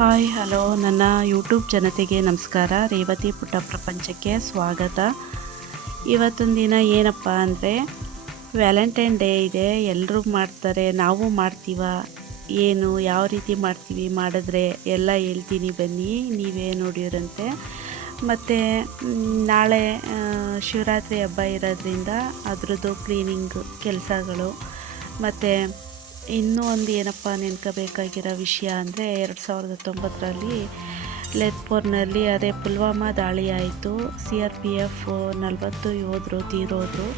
Hi hello ನನ್ನ YouTube ಜನತೆಗೆ ನಮಸ್ಕಾರ. ರೇವತಿ ಪುಟ್ಟ ಪ್ರಪಂಚಕ್ಕೆ ಸ್ವಾಗತ. ಇವತ್ತೊಂದು ದಿನ ಏನಪ್ಪ ಅಂದರೆ ವ್ಯಾಲೆಂಟೈನ್ ಡೇ ಇದೆ. ಎಲ್ಲರೂ ಮಾಡ್ತಾರೆ, ನಾವು ಮಾಡ್ತೀವ. ಏನು ಯಾವ ರೀತಿ ಮಾಡ್ತೀವಿ ಮಾಡಿದ್ರೆ ಎಲ್ಲ ಹೇಳ್ತೀನಿ, ಬನ್ನಿ ನೀವೇ ನೋಡಿರಂತೆ. ಮತ್ತು ನಾಳೆ ಶಿವರಾತ್ರಿ ಹಬ್ಬ ಇರೋದ್ರಿಂದ ಅದ್ರದ್ದು ಕ್ಲೀನಿಂಗ್ ಕೆಲಸಗಳು. ಮತ್ತು ಇನ್ನೂ ಒಂದು ಏನಪ್ಪ ನೆನ್ಕೋಬೇಕಾಗಿರೋ ವಿಷಯ ಅಂದರೆ 2019ರಲ್ಲಿ ಲೆತ್ಪೋರ್ನಲ್ಲಿ ಅದೇ ಪುಲ್ವಾಮಾ ದಾಳಿ ಆಯಿತು. CRPF 40 ಯೋಧರು ತೀರೋದ್ರು.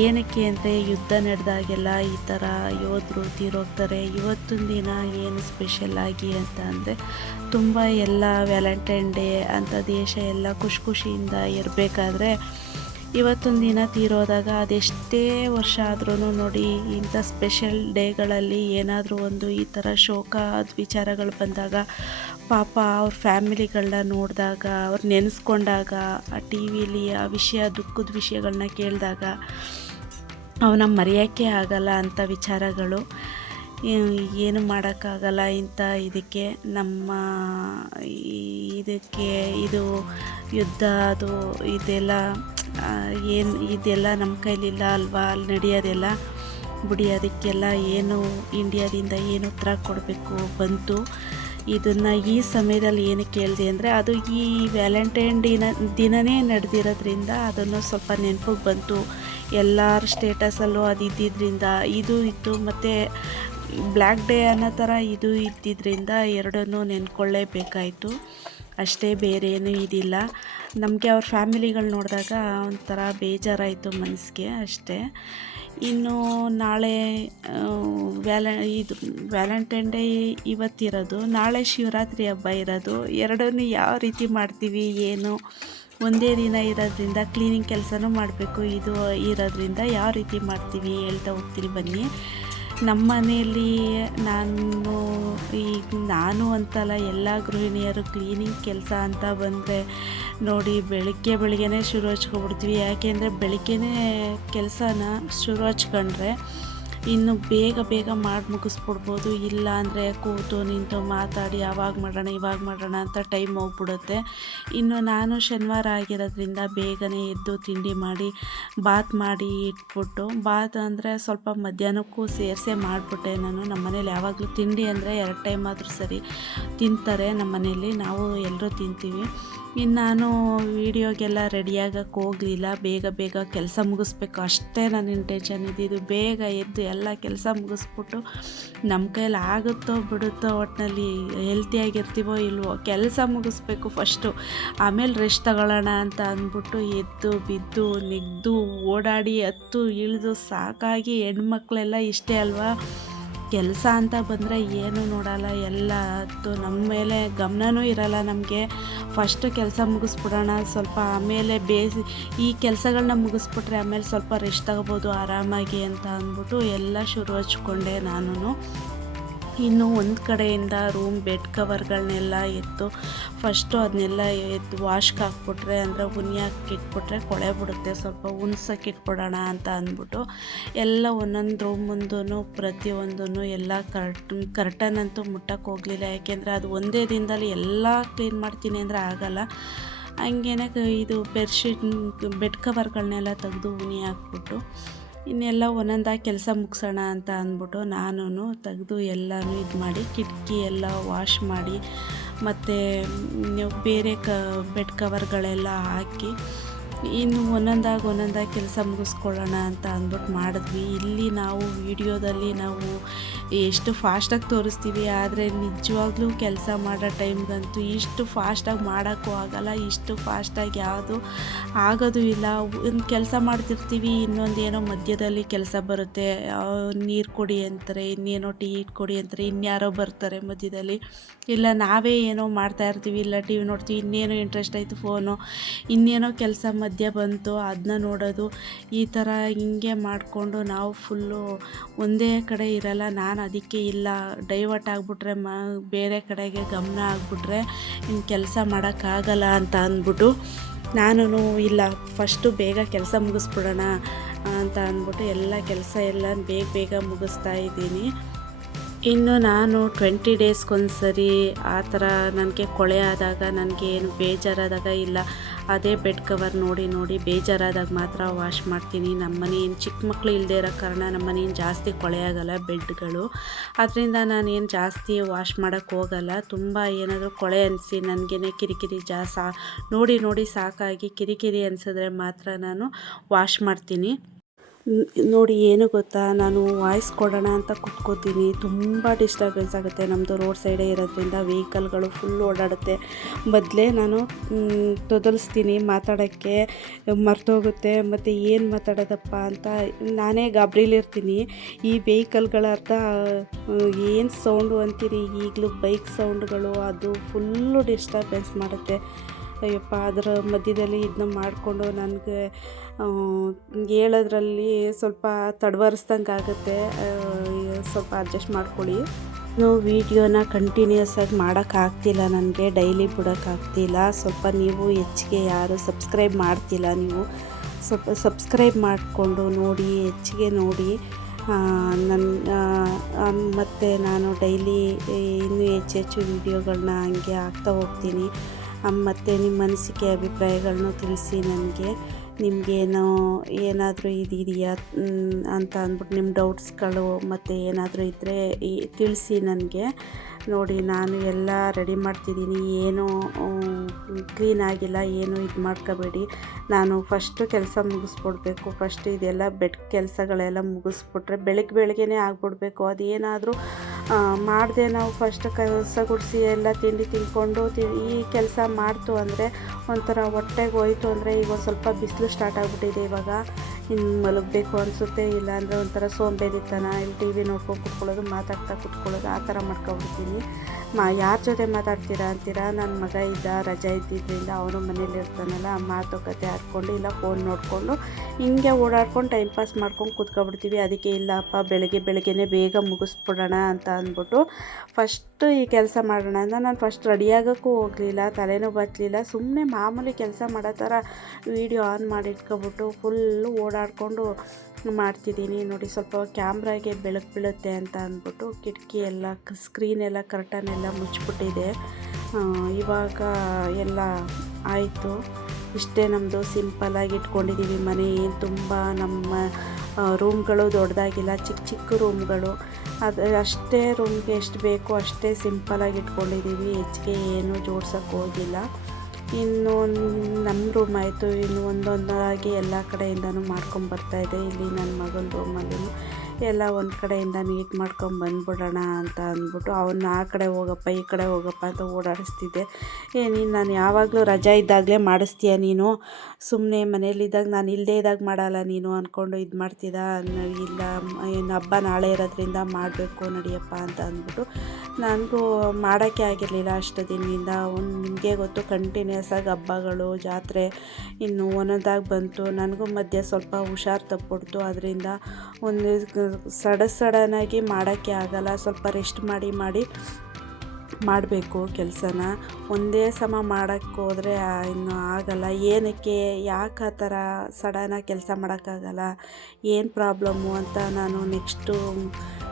ಏನಕ್ಕೆ ಅಂದರೆ ಯುದ್ಧ ನಡೆದಾಗೆಲ್ಲ ಈ ಥರ ಯೋಧರು ತೀರೋಗ್ತಾರೆ. ಇವತ್ತೊಂದು ದಿನ ಏನು ಸ್ಪೆಷಲ್ಲಾಗಿ ಅಂತ ಅಂದರೆ ತುಂಬ ಎಲ್ಲ ವ್ಯಾಲೆಂಟೈನ್ ಡೇ ಅಂತ ದೇಶ ಎಲ್ಲ ಖುಷಿಯಿಂದ ಇರಬೇಕಾದ್ರೆ ಇವತ್ತೊಂದು ದಿನ ತೀರೋದಾಗ ಅದೆಷ್ಟೇ ವರ್ಷ ಆದ್ರೂ ನೋಡಿ, ಇಂಥ ಸ್ಪೆಷಲ್ ಡೇಗಳಲ್ಲಿ ಏನಾದರೂ ಒಂದು ಈ ಥರ ಶೋಕದ ವಿಚಾರಗಳು ಬಂದಾಗ ಪಾಪ ಅವ್ರ ಫ್ಯಾಮಿಲಿಗಳನ್ನ ನೋಡಿದಾಗ, ಅವ್ರು ನೆನೆಸ್ಕೊಂಡಾಗ, ಆ ಟಿ ವಿಲಿ ಆ ವಿಷಯ ದುಃಖದ ವಿಷಯಗಳನ್ನ ಕೇಳಿದಾಗ ಅವನ್ನ ಮರೆಯೋಕ್ಕೆ ಆಗಲ್ಲ ಅಂಥ ವಿಚಾರಗಳು. ಏನು ಮಾಡೋಕ್ಕಾಗಲ್ಲ ಇಂಥ ಇದಕ್ಕೆ. ನಮ್ಮ ಇದಕ್ಕೆ ಇದು ಯುದ್ಧ ಅದು ಇದೆಲ್ಲ ಇದೆಲ್ಲ ನಮ್ಮ ಕೈಲಿಲ್ಲ ಅಲ್ವಾ. ಅಲ್ಲಿ ನಡೆಯೋದೆಲ್ಲ ಬಿಡಿ, ಅದಕ್ಕೆಲ್ಲ ಏನು ಇಂಡಿಯಾದಿಂದ ಏನು ಉತ್ತರ ಕೊಡಬೇಕು ಬಂತು. ಇದನ್ನು ಈ ಸಮಯದಲ್ಲಿ ಏನಕ್ಕೆ ಕೇಳಿದೆ ಅಂದರೆ ಅದು ಈ ವ್ಯಾಲೆಂಟೈನ್ ದಿನವೇ ನಡೆದಿರೋದ್ರಿಂದ ಅದನ್ನು ಸ್ವಲ್ಪ ನೆನಪಿಗೆ ಬಂತು. ಎಲ್ಲರ ಸ್ಟೇಟಸಲ್ಲೂ ಅದು ಇದ್ದಿದ್ದರಿಂದ ಇದು ಇತ್ತು, ಮತ್ತು ಬ್ಲ್ಯಾಕ್ ಡೇ ಅನ್ನೋ ಥರ ಇದು ಇದ್ದಿದ್ದರಿಂದ ಎರಡನ್ನೂ ನೆನ್ಕೊಳ್ಳೇಬೇಕಾಯಿತು ಅಷ್ಟೇ, ಬೇರೆ ಏನೂ ಇದಿಲ್ಲ. ನಮಗೆ ಅವ್ರ ಫ್ಯಾಮಿಲಿಗಳು ನೋಡಿದಾಗ ಒಂಥರ ಬೇಜಾರಾಯಿತು ಮನಸ್ಸಿಗೆ ಅಷ್ಟೇ. ಇನ್ನು ನಾಳೆ ವ್ಯಾಲೆಂಟೈನ್ ಡೇ ಇವತ್ತಿರೋದು, ನಾಳೆ ಶಿವರಾತ್ರಿ ಹಬ್ಬ ಇರೋದು. ಎರಡನ್ನೂ ಯಾವ ರೀತಿ ಮಾಡ್ತೀವಿ ಏನು, ಒಂದೇ ದಿನ ಇರೋದ್ರಿಂದ ಕ್ಲೀನಿಂಗ್ ಕೆಲಸನೂ ಮಾಡಬೇಕು, ಇದು ಇರೋದ್ರಿಂದ ಯಾವ ರೀತಿ ಮಾಡ್ತೀವಿ ಹೇಳ್ತಾ ಹೋಗ್ತೀನಿ ಬನ್ನಿ. ನಮ್ಮ ಮನೆಯಲ್ಲಿ ನಾನು ಅಂತಲ್ಲ, ಎಲ್ಲ ಗೃಹಿಣಿಯರು ಕ್ಲೀನಿಂಗ್ ಕೆಲಸ ಅಂತ ಬಂದರೆ ನೋಡಿ ಬೆಳಿಗ್ಗೆನೇ ಶುರು ಹಚ್ಕೊಬಿಡ್ತೀವಿ. ಯಾಕೆಂದರೆ ಬೆಳಿಗ್ಗೆನೇ ಕೆಲಸನ ಶುರು ಹಚ್ಕೊಂಡ್ರೆ ಇನ್ನು ಬೇಗ ಮಾಡಿ ಮುಗಿಸ್ಬಿಡ್ಬೋದು. ಇಲ್ಲ ಅಂದರೆ ಕೂತು ನಿಂತು ಮಾತಾಡಿ ಆವಾಗ ಮಾಡೋಣ ಇವಾಗ ಮಾಡೋಣ ಅಂತ ಟೈಮ್ ಹೋಗ್ಬಿಡುತ್ತೆ. ಇನ್ನು ನಾನು ಶನಿವಾರ ಆಗಿರೋದ್ರಿಂದ ಬೇಗನೆ ಎದ್ದು ತಿಂಡಿ ಮಾಡಿ ಬಾತ್ ಮಾಡಿ ಇಟ್ಬಿಟ್ಟು, ಬಾತ್ ಅಂದರೆ ಸ್ವಲ್ಪ ಮಧ್ಯಾಹ್ನಕ್ಕೂ ಸೇರಿಸೇ ಮಾಡಿಬಿಟ್ಟೆ ನಾನು. ನಮ್ಮ ಮನೇಲಿ ಯಾವಾಗಲೂ ತಿಂಡಿ ಅಂದರೆ 2 ಟೈಮ್ ಆದರೂ ಸರಿ ತಿಂತಾರೆ ನಮ್ಮ ಮನೇಲಿ, ನಾವು ಎಲ್ಲರೂ ತಿಂತೀವಿ. ಇನ್ನು ನಾನು ವೀಡಿಯೋಗೆಲ್ಲ ರೆಡಿಯಾಗಕ್ಕೆ ಹೋಗಲಿಲ್ಲ. ಬೇಗ ಕೆಲಸ ಮುಗಿಸ್ಬೇಕು ಅಷ್ಟೇ ನನ್ನ ಇಂಟೆನ್ಷನ್ ಇದ್ದಿದ್ದು. ಬೇಗ ಎದ್ದು ಎಲ್ಲ ಕೆಲಸ ಮುಗಿಸ್ಬಿಟ್ಟು ನಮ್ಮ ಕೈಯಲ್ಲಿ ಆಗುತ್ತೋ ಬಿಡುತ್ತೋ ಒಟ್ಟಿನಲ್ಲಿ ಹೆಲ್ತಿಯಾಗಿರ್ತೀವೋ ಇಲ್ವೋ ಕೆಲಸ ಮುಗಿಸ್ಬೇಕು ಫಸ್ಟು, ಆಮೇಲೆ ರೆಸ್ಟ್ ತಗೊಳ್ಳೋಣ ಅಂತ ಅಂದ್ಬಿಟ್ಟು ಎದ್ದು ಬಿದ್ದು ನೆಗ್ದು ಓಡಾಡಿ ಹತ್ತು ಇಳಿದು ಸಾಕಾಗಿ ಹೆಣ್ಮಕ್ಳೆಲ್ಲ ಇಷ್ಟೇ ಅಲ್ವಾ, ಕೆಲಸ ಅಂತ ಬಂದರೆ ಏನೂ ನೋಡಲ್ಲ, ಎಲ್ಲ ಹತ್ತು ನಮ್ಮ ಮೇಲೆ ಗಮನವೂ ಇರಲ್ಲ ನಮಗೆ. ಫಸ್ಟು ಕೆಲಸ ಮುಗಿಸ್ಬಿಡೋಣ ಸ್ವಲ್ಪ, ಆಮೇಲೆ ಈ ಕೆಲಸಗಳನ್ನ ಮುಗಿಸ್ಬಿಟ್ರೆ ಆಮೇಲೆ ಸ್ವಲ್ಪ ರೆಸ್ಟ್ ತಗೋಬೋದು ಆರಾಮಾಗಿ ಅಂತ ಅಂದ್ಬಿಟ್ಟು ಎಲ್ಲ ಶುರು ಹಚ್ಕೊಂಡೆ ನಾನು. ಇನ್ನು ಒಂದು ಕಡೆಯಿಂದ ರೂಮ್ ಬೆಡ್ ಕವರ್ಗಳನ್ನೆಲ್ಲ ಎತ್ತು ಫಸ್ಟು ಅದನ್ನೆಲ್ಲ ಎತ್ತು ವಾಶ್ಗೆ ಹಾಕ್ಬಿಟ್ರೆ ಅಂದರೆ ಉನಿಯಾಕೆ ಇಟ್ಬಿಟ್ರೆ ಕೊಳೆ ಬಿಡುತ್ತೆ, ಸ್ವಲ್ಪ ಉಣ್ಸೋಕೆ ಇಟ್ಬಿಡೋಣ ಅಂತ ಅಂದ್ಬಿಟ್ಟು ಎಲ್ಲ ಒಂದೊಂದು ರೂಮ್ ಮುಂದೂ ಪ್ರತಿಯೊಂದೂ ಎಲ್ಲ ಕರ್ಟನ್ ಅಂತೂ ಮುಟ್ಟಕ್ಕೆ ಹೋಗಲಿಲ್ಲ. ಯಾಕೆಂದರೆ ಅದು ಒಂದೇ ದಿನದಲ್ಲಿ ಎಲ್ಲ ಕ್ಲೀನ್ ಮಾಡ್ತೀನಿ ಅಂದರೆ ಆಗಲ್ಲ. ಹಂಗೇನೆ ಇದು ಬೆಡ್ಶೀಟ್ ಬೆಡ್ ಕವರ್ಗಳನ್ನೆಲ್ಲ ತೆಗೆದು ಉನಿ ಹಾಕ್ಬಿಟ್ಟು ಇನ್ನೆಲ್ಲ ಒಂದೊಂದಾಗಿ ಕೆಲಸ ಮುಗಿಸೋಣ ಅಂತ ಅಂದ್ಬಿಟ್ಟು ನಾನು ತೆಗೆದು ಎಲ್ಲನೂ ಇದು ಮಾಡಿ ಕಿಟಕಿ ಎಲ್ಲ ವಾಶ್ ಮಾಡಿ ಮತ್ತು ಬೇರೆ ಬೆಡ್ ಕವರ್ಗಳೆಲ್ಲ ಹಾಕಿ ಇನ್ನು ಒಂದೊಂದಾಗಿ ಕೆಲಸ ಮುಗಿಸ್ಕೊಳ್ಳೋಣ ಅಂತ ಅಂದ್ಬಿಟ್ಟು ಮಾಡಿದ್ವಿ. ಇಲ್ಲಿ ನಾವು ವಿಡಿಯೋದಲ್ಲಿ ನಾವು ಎಷ್ಟು ಫಾಸ್ಟಾಗಿ ತೋರಿಸ್ತೀವಿ, ಆದರೆ ನಿಜವಾಗ್ಲೂ ಕೆಲಸ ಮಾಡೋ ಟೈಮ್ಗಂತೂ ಇಷ್ಟು ಫಾಸ್ಟಾಗಿ ಮಾಡೋಕ್ಕೂ ಆಗಲ್ಲ, ಇಷ್ಟು ಫಾಸ್ಟಾಗಿ ಯಾವುದು ಆಗೋದು ಇಲ್ಲ. ಒಂದು ಕೆಲಸ ಮಾಡ್ತಿರ್ತೀವಿ, ಇನ್ನೊಂದೇನೋ ಮಧ್ಯದಲ್ಲಿ ಕೆಲಸ ಬರುತ್ತೆ, ನೀರು ಕೊಡಿ ಅಂತಾರೆ, ಇನ್ನೇನೋ ಟೀ ಕೊಡಿ ಅಂತಾರೆ, ಇನ್ಯಾರೋ ಬರ್ತಾರೆ ಮಧ್ಯದಲ್ಲಿ, ಇಲ್ಲ ನಾವೇ ಏನೋ ಮಾಡ್ತಾಯಿರ್ತೀವಿ, ಇಲ್ಲ ಟಿ ವಿ ನೋಡ್ತೀವಿ, ಇನ್ನೇನೋ ಇಂಟ್ರೆಸ್ಟ್ ಆಯಿತು ಫೋನು, ಇನ್ನೇನೋ ಕೆಲಸ ಮಧ್ಯ ಬಂತು ಅದನ್ನ ನೋಡೋದು, ಈ ಥರ ಹಿಂಗೆ ಮಾಡಿಕೊಂಡು ನಾವು ಫುಲ್ಲು ಒಂದೇ ಕಡೆ ಇರಲ್ಲ. ನಾನು ಅದಕ್ಕೆ ಇಲ್ಲ ಡೈವರ್ಟ್ ಆಗಿಬಿಟ್ರೆ ಬೇರೆ ಕಡೆಗೆ ಗಮನ ಆಗಿಬಿಟ್ರೆ ಇನ್ನು ಕೆಲಸ ಮಾಡೋಕ್ಕಾಗಲ್ಲ ಅಂತ ಅಂದ್ಬಿಟ್ಟು ನಾನು ಇಲ್ಲ ಫಸ್ಟು ಬೇಗ ಕೆಲಸ ಮುಗಿಸ್ಬಿಡೋಣ ಅಂತ ಅಂದ್ಬಿಟ್ಟು ಎಲ್ಲ ಕೆಲಸ ಎಲ್ಲ ಬೇಗ ಮುಗಿಸ್ತಾ ಇದ್ದೀನಿ. ಇನ್ನು ನಾನು 20 ಡೇಸ್ಗೊಂದ್ಸರಿ ಆ ಥರ ನನಗೆ ಕೊಳೆ ಆದಾಗ, ನನಗೆ ಏನು ಬೇಜಾರಾದಾಗ, ಇಲ್ಲ ಅದೇ ಬೆಡ್ ಕವರ್ ನೋಡಿ ನೋಡಿ ಬೇಜಾರಾದಾಗ ಮಾತ್ರ ವಾಶ್ ಮಾಡ್ತೀನಿ. ನಮ್ಮನೆ ಏನು ಚಿಕ್ಕ ಮಕ್ಕಳು ಇಲ್ಲದೆ ಇರೋ ಕಾರಣ ನಮ್ಮನೇನು ಜಾಸ್ತಿ ಕೊಳೆ ಆಗೋಲ್ಲ ಬೆಡ್ಗಳು. ಅದರಿಂದ ನಾನೇನು ಜಾಸ್ತಿ ವಾಶ್ ಮಾಡೋಕ್ಕೆ ಹೋಗಲ್ಲ. ತುಂಬ ಏನಾದರೂ ಕೊಳೆ ಅನಿಸಿ ನನಗೇನೆ ಕಿರಿಕಿರಿ ನೋಡಿ ನೋಡಿ ಸಾಕಾಗಿ ಕಿರಿಕಿರಿ ಅನಿಸಿದ್ರೆ ಮಾತ್ರ ನಾನು ವಾಶ್ ಮಾಡ್ತೀನಿ. ನೋಡಿ ಏನು ಗೊತ್ತಾ, ನಾನು ವಾಯ್ಸ್ ಕೊಡೋಣ ಅಂತ ಕೂತ್ಕೋತೀನಿ. ತುಂಬ ಡಿಸ್ಟರ್ಬೆನ್ಸ್ ಆಗುತ್ತೆ. ನಮ್ಮದು ರೋಡ್ ಸೈಡೇ ಇರೋದ್ರಿಂದ ವೆಹಿಕಲ್ಗಳು ಫುಲ್ ಓಡಾಡುತ್ತೆ. ಮೊದಲೇ ನಾನು ತೊದಲಿಸ್ತೀನಿ ಮಾತಾಡೋಕ್ಕೆ, ಮರ್ತೋಗುತ್ತೆ. ಮತ್ತು ಏನು ಮಾತಾಡೋದಪ್ಪ ಅಂತ ನಾನೇ ಗಾಬರಿಲಿರ್ತೀನಿ. ಈ ವೆಹಿಕಲ್ಗಳ ಅರ್ಥ ಏನು ಸೌಂಡು ಅಂತೀರಿ, ಈಗಲೂ ಬೈಕ್ ಸೌಂಡ್ಗಳು, ಅದು ಫುಲ್ಲು ಡಿಸ್ಟರ್ಬೆನ್ಸ್ ಮಾಡುತ್ತೆ. ಅಯ್ಯಪ್ಪ, ಅದರ ಮಧ್ಯದಲ್ಲಿ ಇದನ್ನ ಮಾಡಿಕೊಂಡು ನನಗೆ ಹೇಳೋದ್ರಲ್ಲಿ ಸ್ವಲ್ಪ ತಡವರಿಸ್ದಂಗೆ ಆಗುತ್ತೆ. ಸ್ವಲ್ಪ ಅಡ್ಜಸ್ಟ್ ಮಾಡ್ಕೊಳ್ಳಿ. ವೀಡಿಯೋನ ಕಂಟಿನ್ಯೂಸ್ ಆಗಿ ಮಾಡೋಕ್ಕಾಗ್ತಿಲ್ಲ, ನನಗೆ ಡೈಲಿ ಬಿಡೋಕ್ಕಾಗ್ತಿಲ್ಲ. ಸ್ವಲ್ಪ ನೀವು ಹೆಚ್ಚಿಗೆ ಯಾರು ಸಬ್ಸ್ಕ್ರೈಬ್ ಮಾಡ್ತಿಲ್ಲ, ನೀವು ಸ್ವಲ್ಪ ಸಬ್ಸ್ಕ್ರೈಬ್ ಮಾಡಿಕೊಂಡು ನೋಡಿ, ಹೆಚ್ಚಿಗೆ ನೋಡಿ. ಮತ್ತು ನಾನು ಡೈಲಿ ಇನ್ನೂ ಹೆಚ್ಚು ವೀಡಿಯೋಗಳನ್ನ ಹಂಗೆ ಹಾಕ್ತಾ ಹೋಗ್ತೀನಿ. ಮತ್ತು ನಿಮ್ಮ ಅನಿಸಿಕೆ ಅಭಿಪ್ರಾಯಗಳನ್ನೂ ತಿಳಿಸಿ ನನಗೆ. ನಿಮಗೇನೋ ಏನಾದರೂ ಇದೆಯಾ ಅಂತ ಅಂದ್ಬಿಟ್ಟು ನಿಮ್ಮ ಡೌಟ್ಸ್ಗಳು ಮತ್ತು ಏನಾದರೂ ಇದ್ದರೆ ತಿಳಿಸಿ ನನಗೆ. ನೋಡಿ, ನಾನು ಎಲ್ಲ ರೆಡಿ ಮಾಡ್ತಿದ್ದೀನಿ. ಏನೂ ಕ್ಲೀನ್ ಆಗಿಲ್ಲ, ಏನು ಇದು ಮಾಡ್ಕೋಬೇಡಿ. ನಾನು ಫಸ್ಟು ಕೆಲಸ ಮುಗಿಸ್ಬಿಡ್ಬೇಕು. ಫಸ್ಟ್ ಇದೆಲ್ಲ ಬೆಡ್ ಕೆಲಸಗಳೆಲ್ಲ ಮುಗಿಸ್ಬಿಟ್ರೆ ಬೆಳಗ್ಗೆನೇ ಆಗಿಬಿಡ್ಬೇಕು. ಅದೇನಾದರೂ ಮಾಡಿದೆ ನಾವು ಫಸ್ಟ್ ಕಸ ಗುಡಿಸಿ ಎಲ್ಲ ತಿಂಡಿ ತಿಂದ್ಕೊಂಡು ಈ ಕೆಲಸ ಮಾಡ್ತು ಅಂದರೆ ಒಂಥರ ಹೊಟ್ಟೆಗೆ ಹೋಯ್ತು ಅಂದರೆ, ಈಗ ಒಂದು ಸ್ವಲ್ಪ ಬಿಸಿಲು ಸ್ಟಾರ್ಟ್ ಆಗಿಬಿಟ್ಟಿದೆ. ಇವಾಗ ಇನ್ನು ಮಲಗಬೇಕು ಅನಿಸುತ್ತೆ, ಇಲ್ಲಾಂದರೆ ಒಂಥರ ಸೋಂಬೇರಿತನ, ಇಲ್ಲಿ ಟಿ ವಿ ನೋಡ್ಕೊಂಡು ಕುತ್ಕೊಳ್ಳೋದು, ಮಾತಾಡ್ತಾ ಕುತ್ಕೊಳ್ಳೋದು, ಆ ಥರ ಮಾಡ್ಕೊಬಿಡ್ತೀನಿ. ಯಾರ ಜೊತೆ ಮಾತಾಡ್ತೀರಾ ಅಂತೀರಾ? ನನ್ನ ಮಗ ಇದ್ದ, ರಜೆ ಇದ್ದಿದ್ದರಿಂದ ಅವನು ಮನೇಲಿ ಇರ್ತಾನಲ್ಲ, ಮಾತುಕತೆ ಆಡ್ಕೊಂಡು ಇಲ್ಲ ಫೋನ್ ನೋಡಿಕೊಂಡು ಹಿಂಗೆ ಓಡಾಡ್ಕೊಂಡು ಟೈಮ್ ಪಾಸ್ ಮಾಡ್ಕೊಂಡು ಕೂತ್ಕೊಬಿಡ್ತೀವಿ. ಅದಕ್ಕೆ ಇಲ್ಲಪ್ಪ, ಬೆಳಗ್ಗೆನೇ ಬೇಗ ಮುಗಿಸ್ಬಿಡೋಣ ಅಂತ ಅಂದ್ಬಿಟ್ಟು ಫಸ್ಟು ಈ ಕೆಲಸ ಮಾಡೋಣ ಅಂತ ನಾನು ಫಸ್ಟ್ ರೆಡಿಯಾಗೋಕ್ಕೂ ಹೋಗಲಿಲ್ಲ, ತಲೆನೂ ಬತ್ತಲಿಲ್ಲ. ಸುಮ್ಮನೆ ಮಾಮೂಲಿ ಕೆಲಸ ಮಾಡೋ ಥರ ವೀಡಿಯೋ ಆನ್ ಮಾಡಿಟ್ಕೊಬಿಟ್ಟು ಫುಲ್ಲು ಓಡಾಡಿಕೊಂಡು ಮಾಡ್ತಿದ್ದೀನಿ. ನೋಡಿ, ಸ್ವಲ್ಪ ಕ್ಯಾಮ್ರಾಗೆ ಬೆಳಕು ಬೀಳುತ್ತೆ ಅಂತ ಅಂದ್ಬಿಟ್ಟು ಕಿಟಕಿ ಎಲ್ಲ ಸ್ಕ್ರೀನ್ ಎಲ್ಲ ಕರ್ಟನೆಲ್ಲ ಮುಚ್ಚಿಬಿಟ್ಟಿದೆ. ಇವಾಗ ಎಲ್ಲ ಆಯಿತು. ಇಷ್ಟೇ ನಮ್ಮದು ಸಿಂಪಲ್ಲಾಗಿ ಇಟ್ಕೊಂಡಿದ್ದೀವಿ ಮನೆ. ಏನು ತುಂಬ ನಮ್ಮ ರೂಮ್ಗಳು ದೊಡ್ಡದಾಗಿಲ್ಲ, ಚಿಕ್ಕ ಚಿಕ್ಕ ರೂಮ್ಗಳು. ಅದು ಅಷ್ಟೇ ರೂಮ್ಗೆ ಎಷ್ಟು ಬೇಕೋ ಅಷ್ಟೇ ಸಿಂಪಲ್ಲಾಗಿ ಇಟ್ಕೊಂಡಿದ್ದೀವಿ. ಹೆಚ್ಚಿಗೆ ಏನೂ ಜೋಡ್ಸೋಕ್ಕೆ ಹೋಗಿಲ್ಲ. ಇನ್ನು ನಮ್ಮ ರೂಮ್ ಆಯಿತು. ಇನ್ನು ಒಂದೊಂದಾಗಿ ಎಲ್ಲ ಕಡೆಯಿಂದನೂ ಮಾಡ್ಕೊಂಬರ್ತಾಯಿದೆ. ಇಲ್ಲಿ ನನ್ನ ಮಗನ ರೂಮಲ್ಲಿ ಎಲ್ಲ ಒಂದು ಕಡೆಯಿಂದ ನೀಟ್ ಮಾಡ್ಕೊಂಡು ಬಂದ್ಬಿಡೋಣ ಅಂತ ಅಂದ್ಬಿಟ್ಟು ಅವನ್ನ ಆ ಕಡೆ ಹೋಗಪ್ಪ, ಈ ಕಡೆ ಹೋಗಪ್ಪ ಅಂತ ಓಡಾಡಿಸ್ತಿದ್ದೆ. ನೀನು ನಾನು ಯಾವಾಗಲೂ ರಜಾ ಇದ್ದಾಗಲೇ ಮಾಡಿಸ್ತೀಯ ನೀನು, ಸುಮ್ಮನೆ ಮನೇಲಿದ್ದಾಗ ನಾನು ಇಲ್ಲದೇ ಇದ್ದಾಗ ಮಾಡಲ್ಲ ನೀನು ಅಂದ್ಕೊಂಡು ಇದು ಮಾಡ್ತಿದ್ದ. ಇಲ್ಲ, ಏನು ಹಬ್ಬ ನಾಳೆ ಇರೋದ್ರಿಂದ ಮಾಡಬೇಕು ನಡಿಯಪ್ಪ ಅಂತ ಅಂದ್ಬಿಟ್ಟು ನನಗೂ ಮಾಡೋಕ್ಕೆ ಆಗಿರಲಿಲ್ಲ ಅಷ್ಟು ದಿನದಿಂದ. ನಿಮಗೆ ಗೊತ್ತು, ಕಂಟಿನ್ಯೂಸ್ ಆಗಿ ಹಬ್ಬಗಳು, ಜಾತ್ರೆ ಇನ್ನು ಒಂದೊಂದಾಗಿ ಬಂತು. ನನಗೂ ಮಧ್ಯೆ ಸ್ವಲ್ಪ ಹುಷಾರು ತಪ್ಪಿಬಿಡ್ತು. ಅದರಿಂದ ಒಂದು ಸಡನ್ನಾಗಿ ಮಾಡೋಕ್ಕೆ ಆಗಲ್ಲ. ಸ್ವಲ್ಪ ರೆಸ್ಟ್ ಮಾಡಿ ಮಾಡಬೇಕು ಕೆಲಸನ. ಒಂದೇ ಸಮ ಮಾಡೋಕ್ಕೆ ಹೋದರೆ ಇನ್ನು ಆಗಲ್ಲ. ಏನಕ್ಕೆ, ಯಾಕೆ ಆ ಥರ ಸಡನ್ನಾಗಿ ಕೆಲಸ ಮಾಡೋಕ್ಕಾಗಲ್ಲ, ಏನು ಪ್ರಾಬ್ಲಮ್ಮು ಅಂತ ನಾನು ನೆಕ್ಸ್ಟು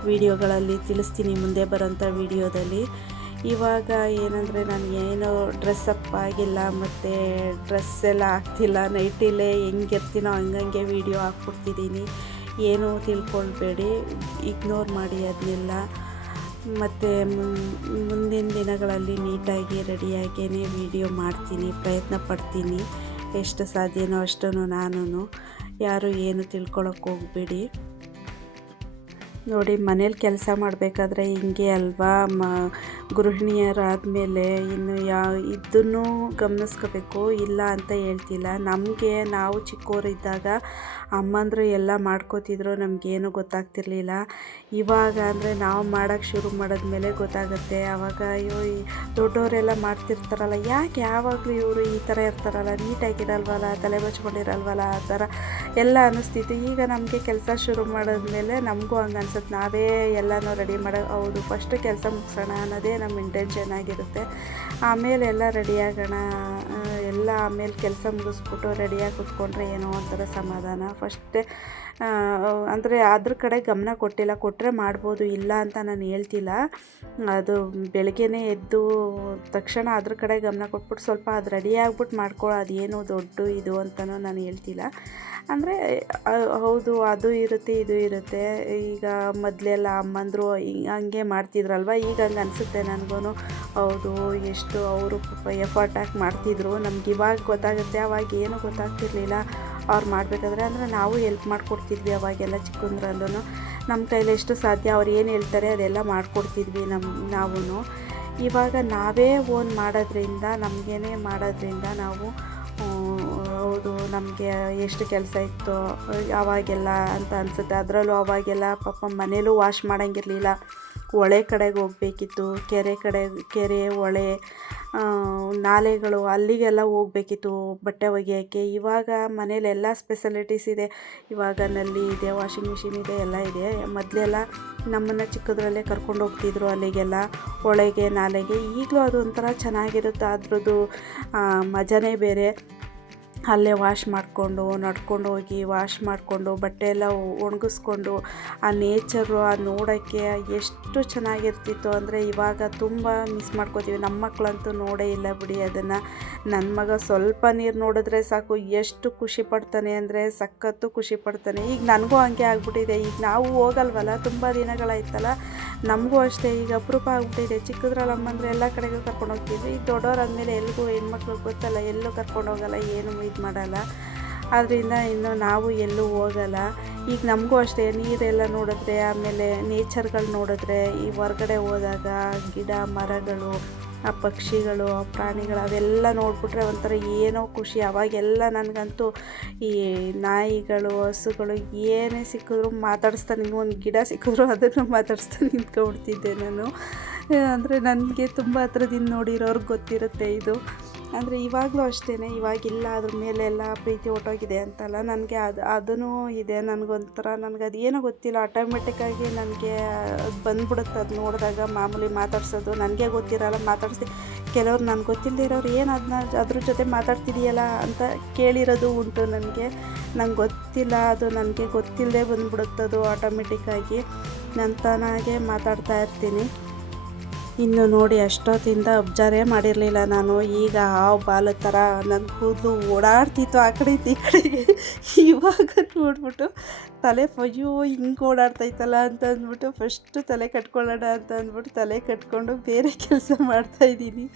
ವೀಡಿಯೋಗಳಲ್ಲಿ ತಿಳಿಸ್ತೀನಿ, ಮುಂದೆ ಬರೋಂಥ ವೀಡಿಯೋದಲ್ಲಿ. ಇವಾಗ ಏನಂದರೆ ನನಗೇನು ಡ್ರೆಸ್ಸಪ್ ಆಗಿಲ್ಲ, ಮತ್ತು ಡ್ರೆಸ್ ಎಲ್ಲ ಆಗ್ತಿಲ್ಲ. ನೈಟಿಲೇ ಹೆಂಗಿರ್ತೀನೋ ಹಂಗಂಗೆ ವೀಡಿಯೋ ಹಾಕ್ಬಿಡ್ತಿದ್ದೀನಿ. ಏನೂ ತಿಳ್ಕೊಳ್ಬೇಡಿ, ಇಗ್ನೋರ್ ಮಾಡಿ ಅದನ್ನೆಲ್ಲ. ಮತ್ತು ಮುಂದಿನ ದಿನಗಳಲ್ಲಿ ನೀಟಾಗಿ ರೆಡಿಯಾಗೇ ವೀಡಿಯೋ ಮಾಡ್ತೀನಿ, ಪ್ರಯತ್ನ ಪಡ್ತೀನಿ. ಎಷ್ಟು ಸಾಧ್ಯನೋ ಅಷ್ಟೂ ನಾನು. ಯಾರು ಏನು ತಿಳ್ಕೊಳಕ್ಕೆ ಹೋಗಬೇಡಿ. ನೋಡಿ, ಮನೇಲಿ ಕೆಲಸ ಮಾಡಬೇಕಾದ್ರೆ ಹಿಂಗೆ ಅಲ್ವಾ, ಗೃಹಿಣಿಯರಾದಮೇಲೆ ಇನ್ನು ಇದನ್ನು ಗಮನಿಸ್ಕೋಬೇಕು. ಇಲ್ಲ ಅಂತ ಹೇಳ್ತಿಲ್ಲ. ನಮಗೆ ನಾವು ಚಿಕ್ಕವರಿದ್ದಾಗ ಅಮ್ಮಂದರು ಎಲ್ಲ ಮಾಡ್ಕೋತಿದ್ರು, ನಮಗೇನು ಗೊತ್ತಾಗ್ತಿರ್ಲಿಲ್ಲ. ಇವಾಗ ಅಂದರೆ ನಾವು ಮಾಡೋಕ್ಕೆ ಶುರು ಮಾಡಿದ್ಮೇಲೆ ಗೊತ್ತಾಗುತ್ತೆ. ಆವಾಗ ಅಯ್ಯೋ, ದೊಡ್ಡವರೆಲ್ಲ ಮಾಡ್ತಿರ್ತಾರಲ್ಲ, ಯಾಕೆ ಯಾವಾಗಲೂ ಇವರು ಈ ಥರ ಇರ್ತಾರಲ್ಲ, ನೀಟಾಗಿರಲ್ವಲ್ಲ, ತಲೆ ಬಚ್ಕೊಂಡಿರಲ್ವಲ್ಲ, ಆ ಥರ ಎಲ್ಲ ಅನ್ನಿಸ್ತಿತ್ತು. ಈಗ ನಮಗೆ ಕೆಲಸ ಶುರು ಮಾಡಿದ್ಮೇಲೆ ನಮಗೂ ಹಂಗೆ ಅನ್ಸುತ್ತೆ. ಅನ್ಸುತ್ತೆ. ನಾವೇ ಎಲ್ಲನೂ ರೆಡಿ ಹೌದು ಫಸ್ಟ್ ಕೆಲಸ ಮುಗಿಸೋಣ ಅನ್ನೋದೇ ನಮ್ಮ ಇಂಟೆನ್ಷನ್ ಆಗಿರುತ್ತೆ. ಆಮೇಲೆ ಎಲ್ಲ ರೆಡಿಯಾಗೋಣ, ಎಲ್ಲ ಆಮೇಲೆ ಕೆಲಸ ಮುಗಿಸ್ಬಿಟ್ಟು ರೆಡಿಯಾಗಿ ಕೂತ್ಕೊಂಡ್ರೆ ಏನೋ ಒಂಥರ ಸಮಾಧಾನ. ಫಸ್ಟೇ ಅಂದರೆ ಅದ್ರ ಕಡೆ ಗಮನ ಕೊಟ್ಟಿಲ್ಲ. ಕೊಟ್ಟರೆ ಮಾಡ್ಬೋದು, ಇಲ್ಲ ಅಂತ ನಾನು ಹೇಳ್ತಿಲ್ಲ. ಅದು ಬೆಳಗ್ಗೆನೇ ಎದ್ದು ತಕ್ಷಣ ಅದ್ರ ಕಡೆ ಗಮನ ಕೊಟ್ಬಿಟ್ಟು ಸ್ವಲ್ಪ ಅದು ರೆಡಿ ಆಗ್ಬಿಟ್ಟು ಮಾಡ್ಕೊಳ್ಳೋದು ಏನು ದೊಡ್ಡ ಇದು ಅಂತಲೂ ನಾನು ಹೇಳ್ತಿಲ್ಲ. ಅಂದರೆ ಹೌದು ಅದು ಇರುತ್ತೆ ಇದು ಇರುತ್ತೆ. ಈಗ ಮೊದಲೆಲ್ಲ ಅಮ್ಮಂದರು ಹಂಗೆ ಮಾಡ್ತಿದ್ರಲ್ವ, ಈಗ ಹಂಗೆ ಅನಿಸುತ್ತೆ ನನಗೂ. ಹೌದು ಎಷ್ಟು ಅವರು ಪಾಪ ಎಫರ್ಟ್ ಹಾಕಿ ಮಾಡ್ತಿದ್ರು. ನಮ್ಗೆ ಇವಾಗ ಗೊತ್ತಾಗುತ್ತೆ, ಅವಾಗ ಏನೂ ಗೊತ್ತಾಗ್ತಿರ್ಲಿಲ್ಲ ಅವ್ರು ಮಾಡಬೇಕಾದ್ರೆ. ಅಂದರೆ ನಾವು ಹೆಲ್ಪ್ ಮಾಡಿಕೊಡ್ತಿದ್ವಿ ಅವಾಗೆಲ್ಲ ಚಿಕ್ಕಂದ್ರಲ್ಲೂ. ನಮ್ಮ ಕೈಲಿ ಎಷ್ಟು ಸಾಧ್ಯ ಅವ್ರು ಏನು ಹೇಳ್ತಾರೆ ಅದೆಲ್ಲ ಮಾಡಿಕೊಡ್ತಿದ್ವಿ ನಾವು. ಇವಾಗ ನಾವೇ ಓನ್ ಮಾಡೋದ್ರಿಂದ ನಮಗೇನೆ ಮಾಡೋದ್ರಿಂದ ನಾವು ಹೌದು ನಮಗೆ ಎಷ್ಟು ಕೆಲಸ ಇತ್ತು ಅವಾಗೆಲ್ಲ ಅಂತ ಅನಿಸುತ್ತೆ. ಅದರಲ್ಲೂ ಅವಾಗೆಲ್ಲ ಪಾಪ ಮನೇಲೂ ವಾಶ್ ಮಾಡೋಂಗಿರಲಿಲ್ಲ, ಹೊಳೆ ಕಡೆಗೆ ಹೋಗಬೇಕಿತ್ತು. ಕೆರೆ ಹೊಳೆ ನಾಲೆಗಳು ಅಲ್ಲಿಗೆಲ್ಲ ಹೋಗಬೇಕಿತ್ತು ಬಟ್ಟೆ ಒಗೆಯೋಕ್ಕೆ. ಇವಾಗ ಮನೇಲೆಲ್ಲ ಸ್ಪೆಷಲಿಟೀಸ್ ಇದೆ. ಇವಾಗ ನಲ್ಲಿ ಇದೆ, ವಾಷಿಂಗ್ ಮಿಷಿನ್ ಇದೆ, ಎಲ್ಲ ಇದೆ. ಮೊದಲೆಲ್ಲ ನಮ್ಮನ್ನು ಚಿಕ್ಕದ್ರಲ್ಲೇ ಕರ್ಕೊಂಡು ಹೋಗ್ತಿದ್ರು ಅಲ್ಲಿಗೆಲ್ಲ, ಹೊಳೆಗೆ ನಾಲೆಗೆ. ಈಗಲೂ ಅದು ಒಂಥರ ಚೆನ್ನಾಗಿರುತ್ತೆ, ಅದ್ರದ್ದು ಮಜಾನೇ ಬೇರೆ. ಅಲ್ಲೇ ವಾಶ್ ಮಾಡಿಕೊಂಡು ನಡ್ಕೊಂಡು ಹೋಗಿ ವಾಶ್ ಮಾಡಿಕೊಂಡು ಬಟ್ಟೆ ಎಲ್ಲ ಒಣಗಿಸ್ಕೊಂಡು ಆ ನೇಚರು ನೋಡೋಕ್ಕೆ ಎಷ್ಟು ಚೆನ್ನಾಗಿರ್ತಿತ್ತು. ಅಂದರೆ ಇವಾಗ ತುಂಬ ಮಿಸ್ ಮಾಡ್ಕೋತೀವಿ. ನಮ್ಮ ಮಕ್ಕಳಂತೂ ನೋಡೇ ಇಲ್ಲ ಬಿಡಿ ಅದನ್ನು. ನನ್ನ ಮಗ ಸ್ವಲ್ಪ ನೀರು ನೋಡಿದ್ರೆ ಸಾಕು ಎಷ್ಟು ಖುಷಿ ಪಡ್ತಾನೆ ಅಂದರೆ ಸಖತ್ತು ಖುಷಿ ಪಡ್ತಾನೆ. ಈಗ ನನಗೂ ಹಂಗೆ ಆಗ್ಬಿಟ್ಟಿದೆ. ಈಗ ನಾವು ಹೋಗಲ್ವಲ್ಲ, ತುಂಬ ದಿನಗಳಾಯ್ತಲ್ಲ, ನಮಗೂ ಅಷ್ಟೇ ಈಗ ಅಪರೂಪ ಆಗ್ಬಿಟ್ಟಿದೆ. ಚಿಕ್ಕದ್ರಲ್ಲಿ ಅಮ್ಮಂದ್ರೆ ಎಲ್ಲ ಕಡೆಗೂ ಕರ್ಕೊಂಡು ಹೋಗ್ತಿದ್ವಿ. ಈಗ ದೊಡ್ಡವ್ರು ಆದಮೇಲೆ ಎಲ್ಗೂ ಹೆಣ್ಮಕ್ಳಿಗೆ ಗೊತ್ತಲ್ಲ, ಎಲ್ಲೂ ಕರ್ಕೊಂಡು ಹೋಗಲ್ಲ, ಏನು ಇದು ಮಾಡಲ್ಲ. ಆದ್ದರಿಂದ ಇನ್ನು ನಾವು ಎಲ್ಲೂ ಹೋಗಲ್ಲ. ಈಗ ನಮಗೂ ಅಷ್ಟೇ ನೀರೆಲ್ಲ ನೋಡಿದ್ರೆ, ಆಮೇಲೆ ನೇಚರ್ಗಳು ನೋಡಿದ್ರೆ, ಈ ಹೊರಗಡೆ ಹೋದಾಗ ಗಿಡ ಮರಗಳು, ಆ ಪಕ್ಷಿಗಳು, ಆ ಪ್ರಾಣಿಗಳು ಅವೆಲ್ಲ ನೋಡಿಬಿಟ್ರೆ ಒಂಥರ ಏನೋ ಖುಷಿ. ಅವಾಗೆಲ್ಲ ನನಗಂತೂ ಈ ನಾಯಿಗಳು ಹಸುಗಳು ಏನೇ ಸಿಕ್ಕಿದ್ರು ಮಾತಾಡಿಸ್ತಾ ಒಂದು ಗಿಡ ಸಿಕ್ಕಿದ್ರು ಅದನ್ನು ಮಾತಾಡಿಸ್ತಾ ನಿಂತ್ಕೊಬಿಡ್ತಿದ್ದೆ ನಾನು. ಅಂದರೆ ನನಗೆ ತುಂಬ ಹತ್ರದಿಂದ ನೋಡಿರೋರ್ಗೆ ಗೊತ್ತಿರುತ್ತೆ ಇದು. ಅಂದರೆ ಇವಾಗಲೂ ಅಷ್ಟೇ, ಇವಾಗಿಲ್ಲ ಅದ್ರ ಮೇಲೆ ಎಲ್ಲ ಪ್ರೀತಿ ಹೊಟ್ಟೋಗಿದೆ ಅಂತಲ್ಲ, ನನಗೆ ಅದೂ ಇದೆ. ನನಗೊಂಥರ ಅದು ಏನೋ ಗೊತ್ತಿಲ್ಲ, ಆಟೋಮೆಟಿಕ್ಕಾಗಿ ನನಗೆ ಅದು ಬಂದ್ಬಿಡುತ್ತೆ. ಅದು ನೋಡಿದಾಗ ಮಾಮೂಲಿ ಮಾತಾಡ್ಸೋದು ನನಗೆ ಗೊತ್ತಿರಲ್ಲ, ಮಾತಾಡಿಸಿ ಕೆಲವ್ರು ನನಗೆ ಗೊತ್ತಿಲ್ಲದೆ ಇರೋರು ಏನು ಅದ್ರ ಜೊತೆ ಮಾತಾಡ್ತಿದೆಯಲ್ಲ ಅಂತ ಕೇಳಿರೋದು ಉಂಟು. ನಂಗೆ ಗೊತ್ತಿಲ್ಲ, ಅದು ನನಗೆ ಗೊತ್ತಿಲ್ಲದೆ ಬಂದ್ಬಿಡುತ್ತದು ಆಟೋಮೆಟಿಕ್ಕಾಗಿ. ನಾನು ತಾನಾಗೆ ಮಾತಾಡ್ತಾ ಇರ್ತೀನಿ. ಇನ್ನು ನೋಡಿ ಅಷ್ಟೊತ್ತಿಂದ ಅಬ್ಸರ್ವೇ ಮಾಡಿರಲಿಲ್ಲ ನಾನು. ಈಗ ಹಾವು ಬಾಲ ಥರ ನನ್ನ ಕೂದಲು ಓಡಾಡ್ತಿತ್ತು ಆ ಕಡೆ ಈ ಕಡೆಗೆ. ಇವಾಗ ನೋಡ್ಬಿಟ್ಟು ತಲೆ ಅಯ್ಯೋ ಹಿಂಗೆ ಓಡಾಡ್ತೈತಲ್ಲ ಅಂತ ಅಂದ್ಬಿಟ್ಟು ಫಸ್ಟು ತಲೆ ಕಟ್ಕೊಳ್ಳೋಣ ಅಂತ ಅಂದ್ಬಿಟ್ಟು ತಲೆ ಕಟ್ಕೊಂಡು ಬೇರೆ ಕೆಲಸ ಮಾಡ್ತಾಯಿದ್ದೀನಿ.